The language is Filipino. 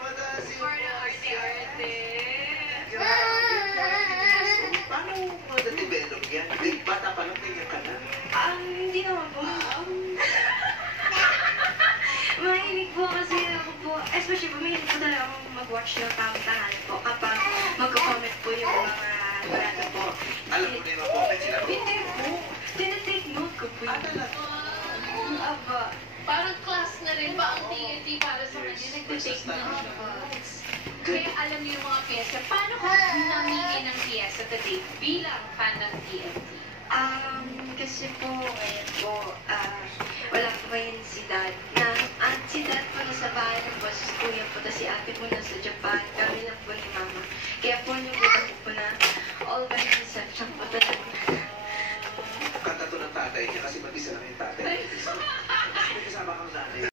mataas yung For the arte-arte. Paano mo na-develop yan? Bata pa lang, ganyan ka na. Hindi naman po. Mahilig po kasi ako po, especially po, mahilig po talaga akong mag-watch ng tamang po kapag mag-comment po yung mga barata po. Alam mo na yung comment sila po? Hindi po. Tinatake note ko po yun. Talaga? Aba. Parang class na rin ba ang TNT para sa kanya? Yes, Nagtitake na nagsastudy Kaya alam niyo yung mga pyesa. Paano ka namili ng pyesa today bilang fan ng TNT? Kasi po, ngayon po, wala po ngayon si Dad.